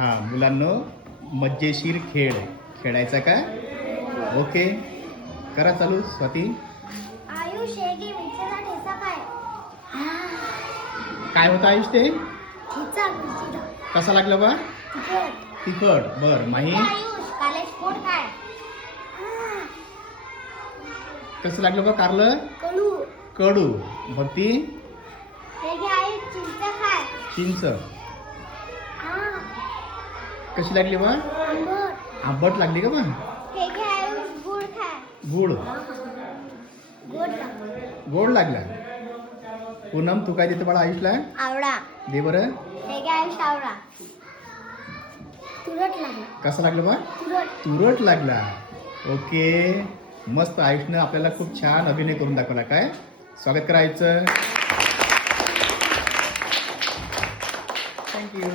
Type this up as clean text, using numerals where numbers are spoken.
हा मुलांनो, मज्जेशीर खेळ खेळायचा का? ओके, करा चालू. स्वाती, आयुष एक मिरचीचा ठेचा काय? काय होतं आयुष ते? ठेचा मिरचीचा. कसा लागला बा? तिखट. तिखट. बर माही, आयुष काले स्फोट काय? कसं लागलं बा? कारलं कडू. कडू. भक्ती, हे घे आयुष चिंच काय? चिंच. हा. कशी लागली बा? आंबट. आंबट लागली का बा? हे घे आयुष गुड काय? गुड. गोड लागला. गोड लागला. पूनम, तू काय देते बाळा आयुषला? आवळा. दे बरं. हे घे आयुष आवळा. तुरट लागला. कसा लागलं बा? तुरट. तुरट लागला. ओके, मस्त. आयुषनं आपल्याला खूप छान अभिनय करून दाखवला. काय स्वागत करायचं. थँक्यू.